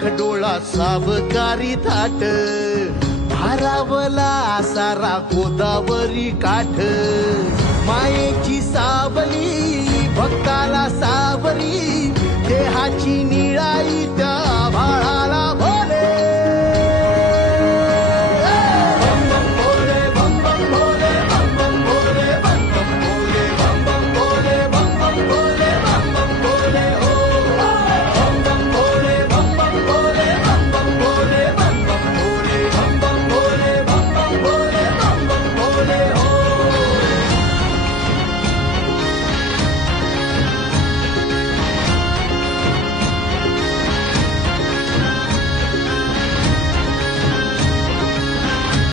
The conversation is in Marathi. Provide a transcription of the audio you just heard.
खडोळा साबकारी थाट, भारावला सारा गोदावरी काठ, मायेची सावली भक्ताला सावरी, देहाची निळाई त्या भाळाला